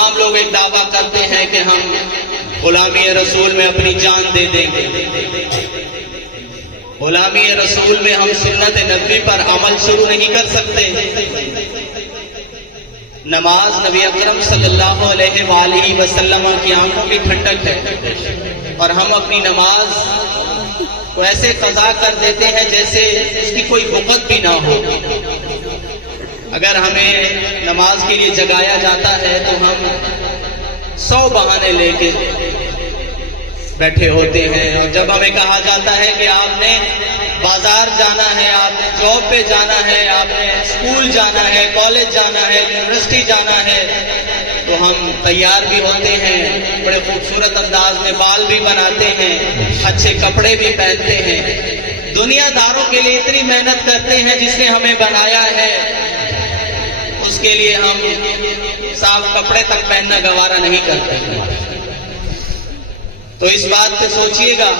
عام لوگ ایک دعویٰ کرتے ہیں کہ ہم غلامی رسول میں اپنی جان دے دیں گے، غلامی رسول میں ہم سنت نبوی پر عمل شروع نہیں کر سکتے۔ نماز نبی اکرم صلی اللہ علیہ وآلہ وسلم کی آنکھوں کی ٹھنڈک ہے، اور ہم اپنی نماز کو ایسے قضا کر دیتے ہیں جیسے اس کی کوئی وقت بھی نہ ہو۔ اگر ہمیں نماز کے لیے جگایا جاتا ہے تو ہم 100 بہانے لے کے بیٹھے ہوتے ہیں، اور جب ہمیں کہا جاتا ہے کہ آپ نے بازار جانا ہے، آپ نے جاب پہ جانا ہے، آپ نے اسکول جانا ہے، کالج جانا ہے، یونیورسٹی جانا ہے، تو ہم تیار بھی ہوتے ہیں، بڑے خوبصورت انداز میں بال بھی بناتے ہیں، اچھے کپڑے بھی پہنتے ہیں، دنیا داروں کے لیے اتنی محنت کرتے ہیں جس نے ہمیں بنایا ہے، اس کے لیے ہم صاف کپڑے تک پہننا گوارا نہیں کرتے۔ تو اس بات پہ سوچئے گا۔